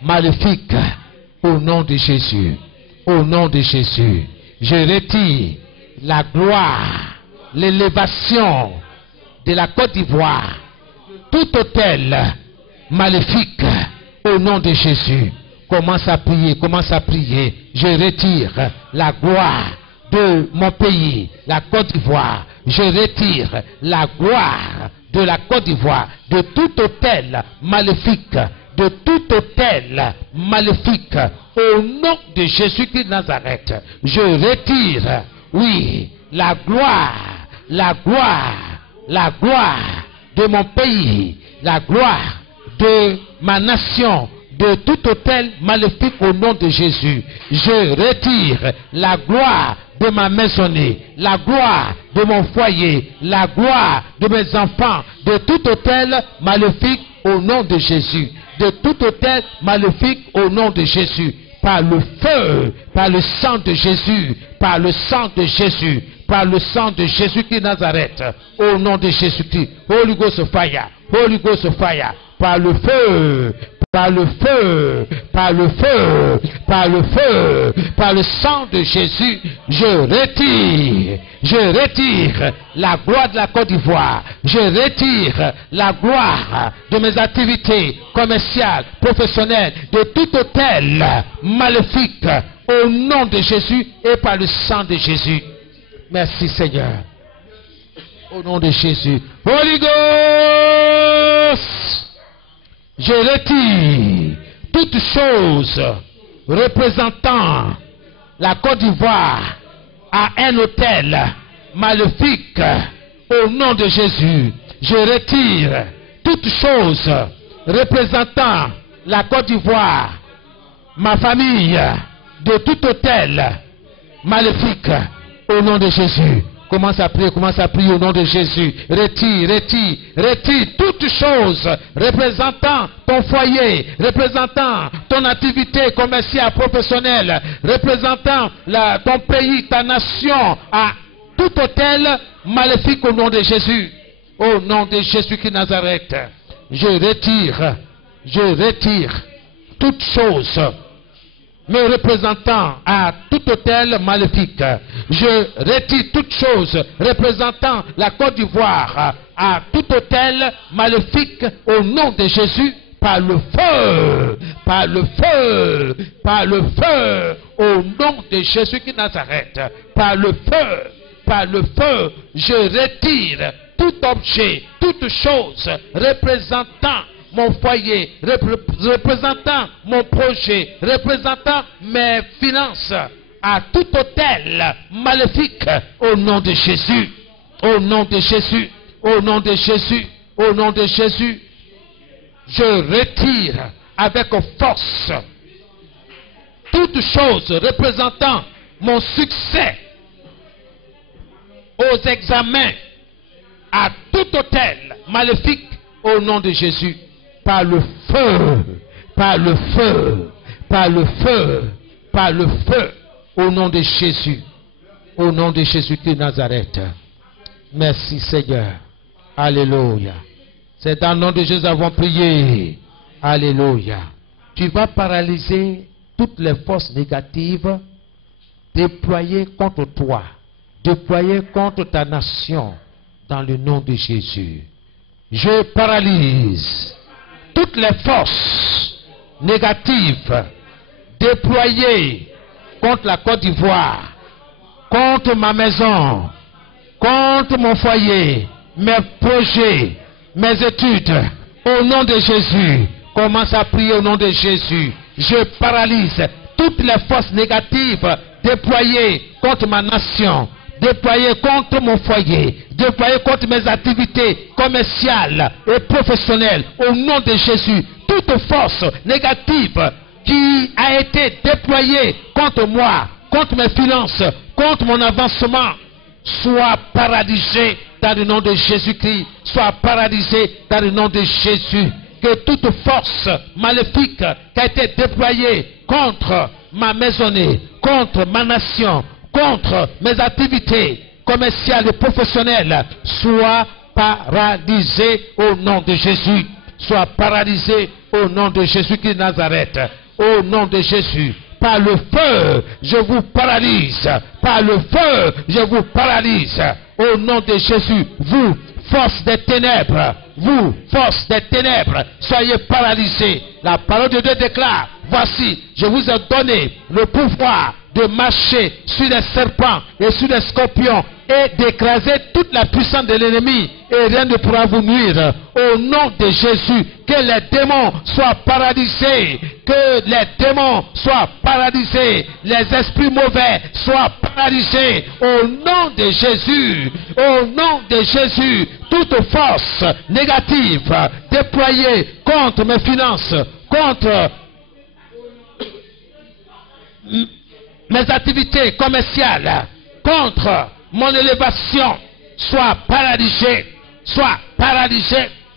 maléfique au nom de Jésus. Au nom de Jésus. Je retire la gloire, l'élévation de la Côte d'Ivoire, tout autel maléfique au nom de Jésus. Commence à prier, commence à prier. Je retire la gloire de mon pays, la Côte d'Ivoire. Je retire la gloire de la Côte d'Ivoire, de tout autel maléfique, de tout autel maléfique, au nom de Jésus-Christ de Nazareth. Je retire, oui, la gloire de mon pays, la gloire de ma nation, de tout autel maléfique au nom de Jésus. Je retire la gloire de ma maisonnée, la gloire de mon foyer, la gloire de mes enfants, de tout autel maléfique au nom de Jésus. De tout autel maléfique au nom de Jésus. Par le feu, par le sang de Jésus, par le sang de Jésus, par le sang de Jésus-Christ de Nazareth, au nom de Jésus-Christ. Holy Ghost fire, Holy Ghost fire, par le feu, par le feu, par le feu, par le feu, par le sang de Jésus, je retire la gloire de la Côte d'Ivoire, je retire la gloire de mes activités commerciales, professionnelles, de tout autel maléfique, au nom de Jésus et par le sang de Jésus. Merci Seigneur. Au nom de Jésus. Holy Ghost. Je retire toutes choses représentant la Côte d'Ivoire à un autel maléfique au nom de Jésus. Je retire toutes choses représentant la Côte d'Ivoire, ma famille, de tout autel maléfique au nom de Jésus. Commence à prier au nom de Jésus. Retire toutes choses représentant ton foyer, représentant ton activité commerciale, professionnelle, représentant ton pays, ta nation, à tout autel maléfique au nom de Jésus. Au nom de Jésus-Christ de Nazareth, je retire toutes choses me représentant à tout autel maléfique. Je retire toute chose représentant la Côte d'Ivoire à tout hôtel maléfique au nom de Jésus, par le feu, par le feu, par le feu, au nom de Jésus qui Nazareth, par le feu, je retire tout objet, toute chose représentant mon foyer, représentant mon projet, représentant mes finances, à tout hôtel maléfique, au nom de Jésus, au nom de Jésus, au nom de Jésus, au nom de Jésus, je retire avec force toute chose représentant mon succès aux examens, à tout hôtel maléfique, au nom de Jésus, par le feu, par le feu, par le feu, par le feu, au nom de Jésus, au nom de Jésus de Nazareth. Merci Seigneur. Alléluia. C'est dans le nom de Jésus que nous avons prié. Alléluia. Tu vas paralyser toutes les forces négatives déployées contre toi, déployées contre ta nation, dans le nom de Jésus. Je paralyse toutes les forces négatives déployées contre la Côte d'Ivoire, contre ma maison, contre mon foyer, mes projets, mes études, au nom de Jésus. Commence à prier au nom de Jésus. Je paralyse toutes les forces négatives déployées contre ma nation, déployées contre mon foyer, déployées contre mes activités commerciales et professionnelles, au nom de Jésus. Toute force négative qui a été déployée contre moi, contre mes finances, contre mon avancement, soit paralysée dans le nom de Jésus-Christ, soit paralysée dans le nom de Jésus. Que toute force maléfique qui a été déployée contre ma maisonnée, contre ma nation, contre mes activités commerciales et professionnelles, soit paralysée au nom de Jésus. Soit paralysée au nom de Jésus-Christ de Nazareth. Au nom de Jésus. Par le feu, je vous paralyse. Par le feu, je vous paralyse. Au nom de Jésus, vous, force des ténèbres, vous, force des ténèbres, soyez paralysés. La parole de Dieu déclare, voici, je vous ai donné le pouvoir de marcher sur les serpents et sur les scorpions et d'écraser toute la puissance de l'ennemi, et rien ne pourra vous nuire. Au nom de Jésus, que les démons soient paralysés, que les démons soient paralysés, les esprits mauvais soient paralysés. Au nom de Jésus, au nom de Jésus, toute force négative déployée contre mes finances, contre mes activités commerciales, contre mon élévation, soit paralysée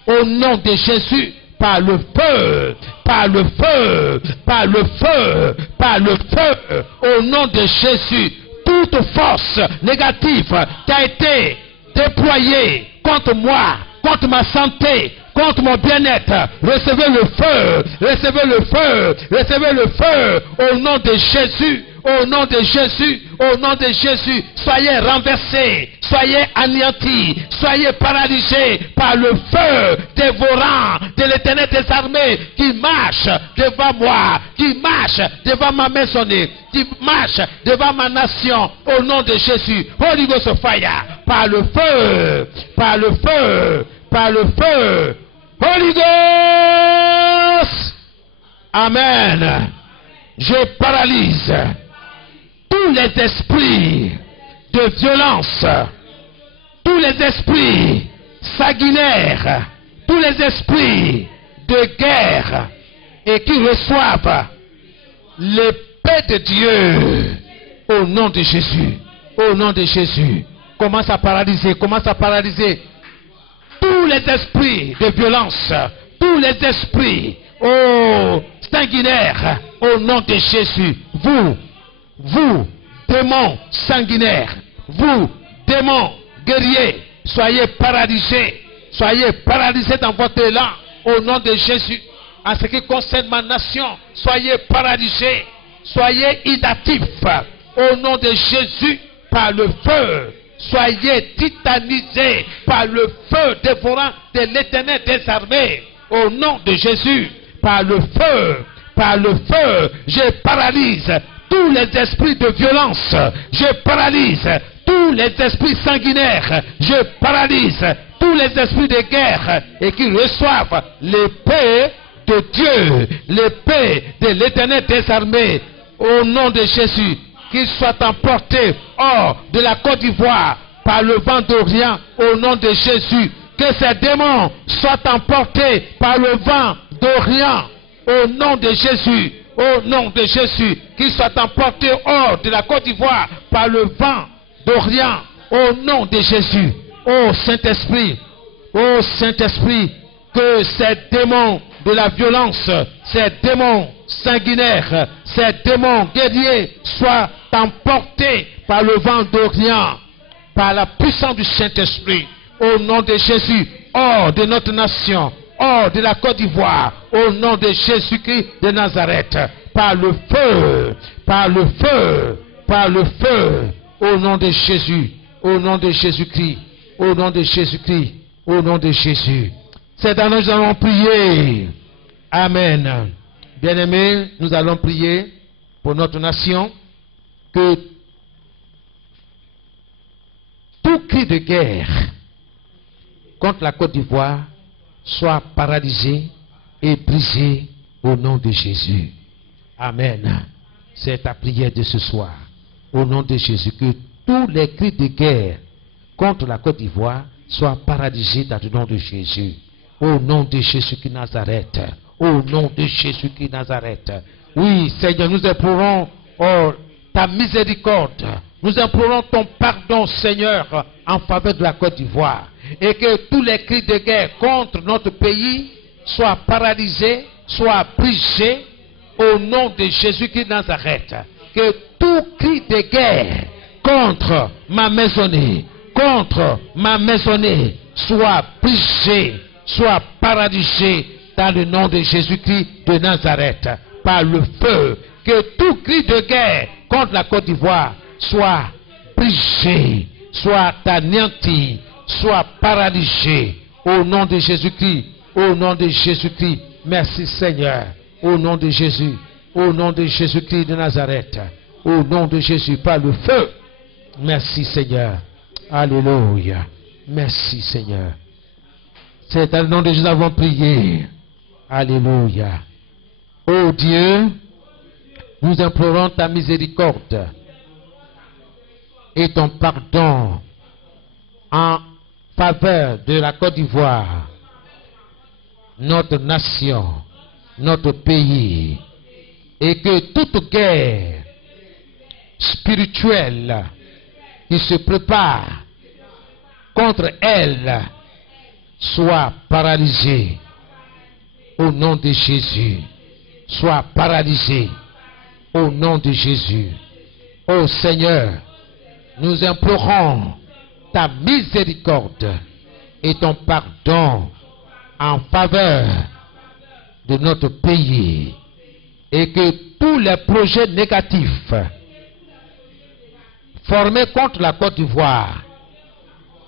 au nom de Jésus, par le feu, par le feu, par le feu, par le feu, au nom de Jésus. Toute force négative qui a été déployée contre moi, contre ma santé, contre mon bien-être, recevez le feu, recevez le feu, recevez le feu, au nom de Jésus, au nom de Jésus, au nom de Jésus. Soyez renversés, soyez anéantis, soyez paralysés par le feu dévorant de l'Éternel des armées qui marche devant moi, qui marche devant ma maisonnée, qui marche devant ma nation, au nom de Jésus. Holy Ghost fire, par le feu, par le feu, par le feu. Holy Ghost. Amen. Je paralyse tous les esprits de violence, tous les esprits sanguinaires, tous les esprits de guerre, et qui reçoivent l'épée de Dieu, au nom de Jésus, au nom de Jésus. Commence à paralyser, commence à paralyser tous les esprits de violence, tous les esprits, sanguinaires, au nom de Jésus. Vous, démons sanguinaires, vous, démons guerriers, soyez paralysés dans votre élan, au nom de Jésus. En ce qui concerne ma nation, soyez paralysés, soyez inactifs, au nom de Jésus, par le feu. Soyez titanisés par le feu dévorant de l'Éternel des armées. Au nom de Jésus, par le feu, je paralyse tous les esprits de violence. Je paralyse tous les esprits sanguinaires. Je paralyse tous les esprits de guerre et qui reçoivent l'épée de Dieu, l'épée de l'Éternel des armées. Au nom de Jésus, qu'ils soient emportés hors de la Côte d'Ivoire par le vent d'Orient. Au nom de Jésus, que ces démons soient emportés par le vent d'Orient. Au nom de Jésus, au nom de Jésus, qu'ils soient emportés hors de la Côte d'Ivoire par le vent d'Orient. Au nom de Jésus, ô Saint-Esprit, que ces démons de la violence, ces démons sanguinaires, ces démons guerriers soient emportés par le vent d'Orient, par la puissance du Saint-Esprit. Au nom de Jésus, hors de notre nation, hors de la Côte d'Ivoire, au nom de Jésus-Christ de Nazareth, par le feu, par le feu, par le feu, au nom de Jésus, au nom de Jésus-Christ, au nom de Jésus-Christ, au nom de Jésus. C'est dans nous allons prier. Amen. Bien-aimés, nous allons prier pour notre nation, que tout cri de guerre contre la Côte d'Ivoire soit paralysé et brisé au nom de Jésus. Amen. C'est ta prière de ce soir. Au nom de Jésus, que tous les cris de guerre contre la Côte d'Ivoire soient paralysés dans le nom de Jésus. Au nom de Jésus-Christ Nazareth. Au nom de Jésus-Christ Nazareth. Oui, Seigneur, nous implorons ta miséricorde. Nous implorons ton pardon, Seigneur, en faveur de la Côte d'Ivoire. Et que tous les cris de guerre contre notre pays soient paralysés, soient brisés au nom de Jésus-Christ Nazareth. Que tout cri de guerre contre ma maisonnée, soit brisé, soit paralysé dans le nom de Jésus-Christ de Nazareth, par le feu. Que tout cri de guerre contre la Côte d'Ivoire soit brisé, soit anéanti, soit paralysé au nom de Jésus-Christ, au nom de Jésus-Christ. Merci Seigneur, au nom de Jésus, au nom de Jésus-Christ de Nazareth, au nom de Jésus, par le feu. Merci Seigneur. Alléluia. Merci Seigneur. C'est dans le nom de Jésus que nous avons prié. Alléluia. Ô Dieu, nous implorons ta miséricorde et ton pardon en faveur de la Côte d'Ivoire, notre nation, notre pays, et que toute guerre spirituelle qui se prépare contre elle soit paralysée au nom de Jésus. Soit paralysée au nom de Jésus. Ô Seigneur, nous implorons ta miséricorde et ton pardon en faveur de notre pays, et que tous les projets négatifs formés contre la Côte d'Ivoire,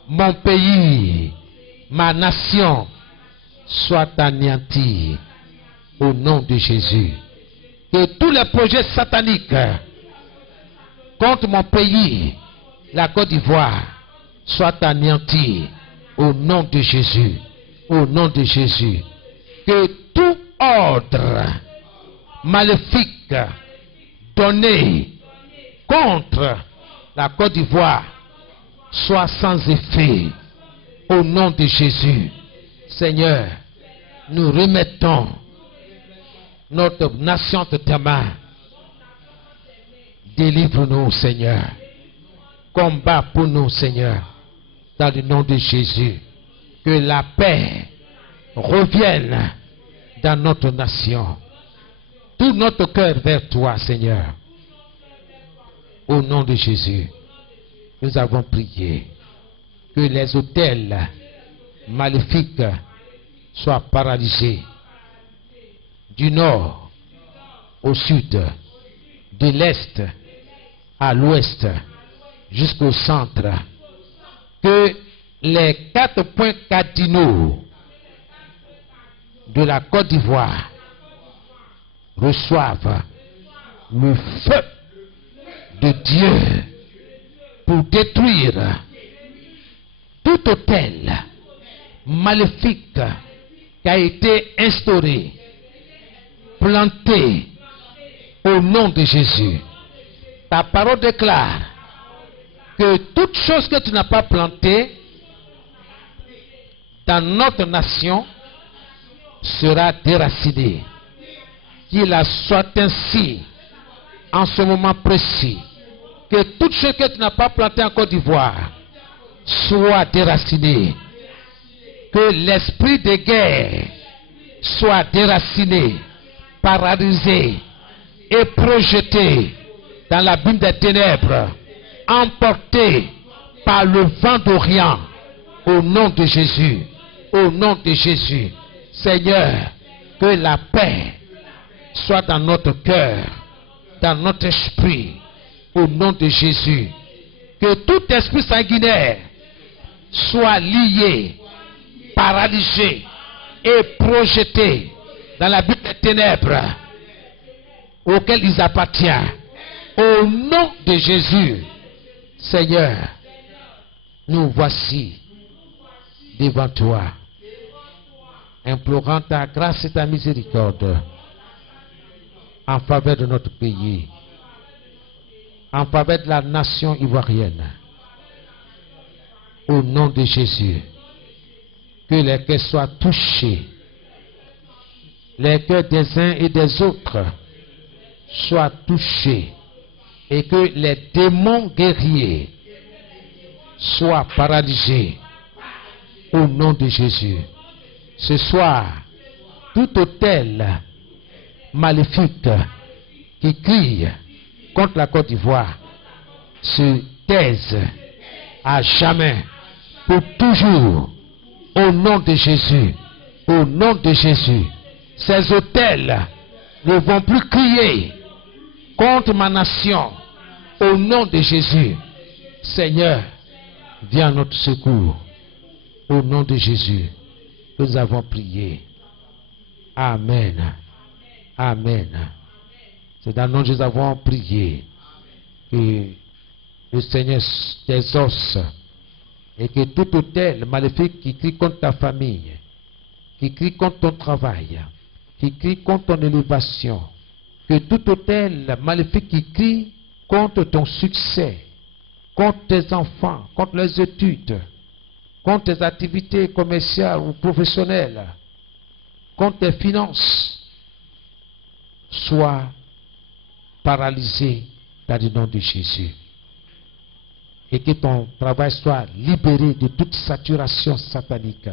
mon pays, ma nation, soient anéantis au nom de Jésus. Que tous les projets sataniques contre mon pays, la Côte d'Ivoire, soient anéantis au nom de Jésus. Au nom de Jésus. Que tout ordre maléfique donné contre la Côte d'Ivoire soit sans effet au nom de Jésus. Seigneur, nous remettons notre nation de ta main. Délivre-nous, Seigneur. Combat pour nous, Seigneur, dans le nom de Jésus. Que la paix revienne dans notre nation. Tout notre cœur vers toi, Seigneur. Au nom de Jésus, nous avons prié. Que les autels maléfiques soient paralysés. Du nord au sud, de l'est à l'ouest, jusqu'au centre. Que les 4 points cardinaux de la Côte d'Ivoire reçoivent le feu de Dieu pour détruire tout autel maléfique qui a été instauré, planté au nom de Jésus. Ta parole déclare que toute chose que tu n'as pas plantée dans notre nation sera déracinée. Qu'il en soit ainsi en ce moment précis. Que toute chose que tu n'as pas plantée en Côte d'Ivoire soit déracinée. Que l'esprit de guerre soit déraciné, paralysé et projeté dans l'abîme des ténèbres, emporté par le vent d'Orient, au nom de Jésus, au nom de Jésus. Seigneur, que la paix soit dans notre cœur, dans notre esprit, au nom de Jésus. Que tout esprit sanguinaire soit lié, paralysé et projeté dans l'abîme des ténèbres auquel ils appartiennent. Au nom de Jésus, Seigneur, nous voici devant toi, implorant ta grâce et ta miséricorde en faveur de notre pays, en faveur de la nation ivoirienne. Au nom de Jésus, que les cœurs soient touchés, les cœurs des uns et des autres soient touchés, et que les démons guerriers soient paralysés au nom de Jésus. Ce soir, tout autel maléfique qui crie contre la Côte d'Ivoire se taise à jamais, pour toujours, au nom de Jésus. Au nom de Jésus, ces autels ne vont plus crier contre ma nation. Au nom de Jésus, Seigneur, viens à notre secours. Au nom de Jésus, nous avons prié. Amen. Amen. C'est dans le nom de Jésus que nous avons prié. Que le Seigneur t'exauce et que tout autel maléfique qui crie contre ta famille, qui crie contre ton travail, qui crie contre ton élévation, que tout autel maléfique qui crie contre ton succès, contre tes enfants, contre les études, contre tes activités commerciales ou professionnelles, contre tes finances, soit paralysé dans le nom de Jésus. Et que ton travail soit libéré de toute saturation satanique.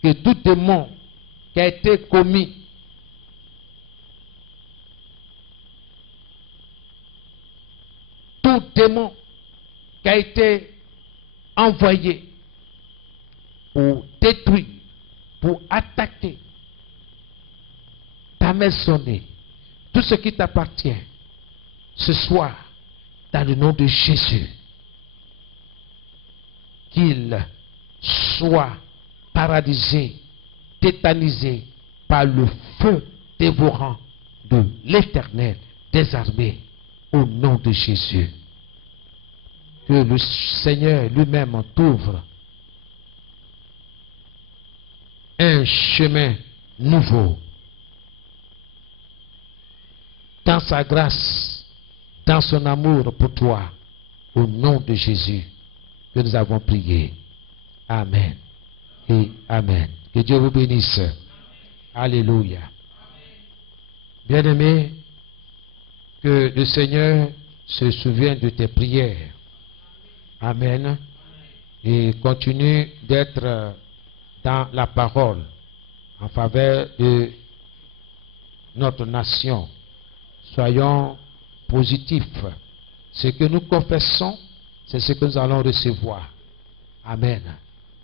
Que tout démon qui a été commis tout démon qui a été envoyé pour détruire, pour attaquer ta maisonnée, tout ce qui t'appartient, ce soir, dans le nom de Jésus, qu'il soit paralysé, tétanisé par le feu dévorant de l'Éternel des armées, au nom de Jésus. Que le Seigneur lui-même t'ouvre un chemin nouveau dans sa grâce, dans son amour pour toi, au nom de Jésus que nous avons prié. Amen et Amen. Que Dieu vous bénisse. Alléluia. Bien-aimés, que le Seigneur se souvienne de tes prières. Amen. Et continue d'être dans la parole en faveur de notre nation. Soyons positifs. Ce que nous confessons, c'est ce que nous allons recevoir. Amen.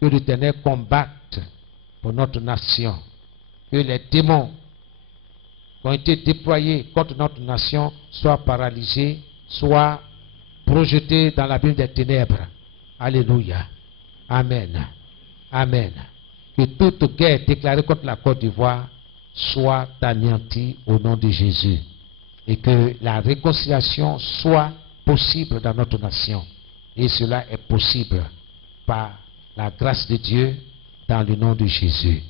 Que l'Éternel combatte pour notre nation. Que les démons qui ont été déployés contre notre nation soient paralysés, soient projeté dans la Bible des ténèbres. Alléluia. Amen. Amen. Que toute guerre déclarée contre la Côte d'Ivoire soit anéantie au nom de Jésus. Et que la réconciliation soit possible dans notre nation. Et cela est possible par la grâce de Dieu dans le nom de Jésus.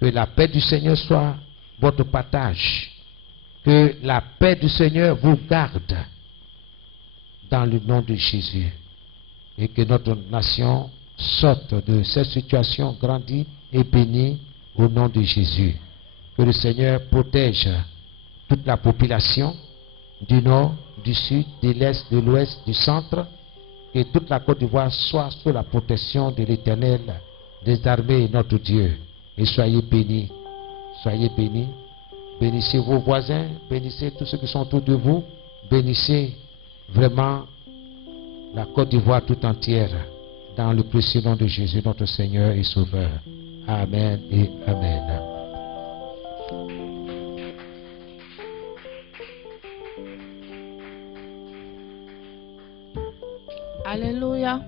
Que la paix du Seigneur soit votre partage. Que la paix du Seigneur vous garde dans le nom de Jésus. Et que notre nation sorte de cette situation grandie et bénie au nom de Jésus. Que le Seigneur protège toute la population du nord, du sud, de l'est, de l'ouest, du centre. Que toute la Côte d'Ivoire soit sous la protection de l'Éternel des armées, notre Dieu. Et soyez bénis. Soyez bénis. Bénissez vos voisins, bénissez tous ceux qui sont autour de vous, bénissez vraiment la Côte d'Ivoire tout entière, dans le précieux nom de Jésus, notre Seigneur et Sauveur. Amen et Amen. Alléluia.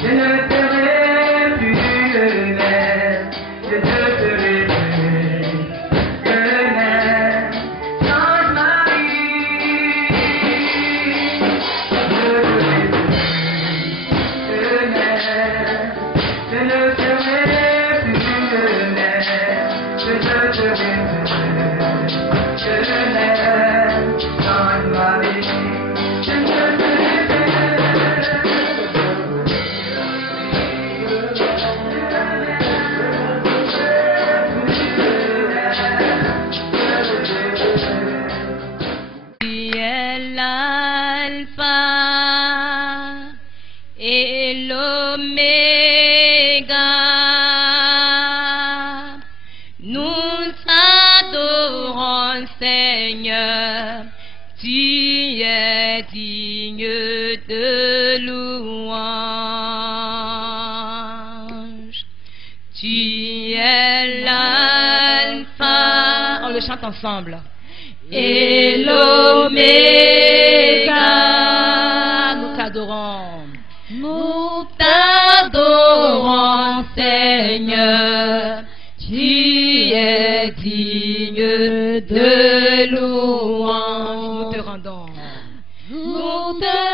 Je ne serai plus le même, je ne serai plus le même, change ma vie. Je ne serai plus le même, je ne serai plus le même, change ma vie. Seigneur, tu es digne de louange. Tu es l'alpha. On le chante ensemble. Et l'oméga. Nous t'adorons. Nous t'adorons, Seigneur. Tu es digne de louange. Nous te rendons. Nous te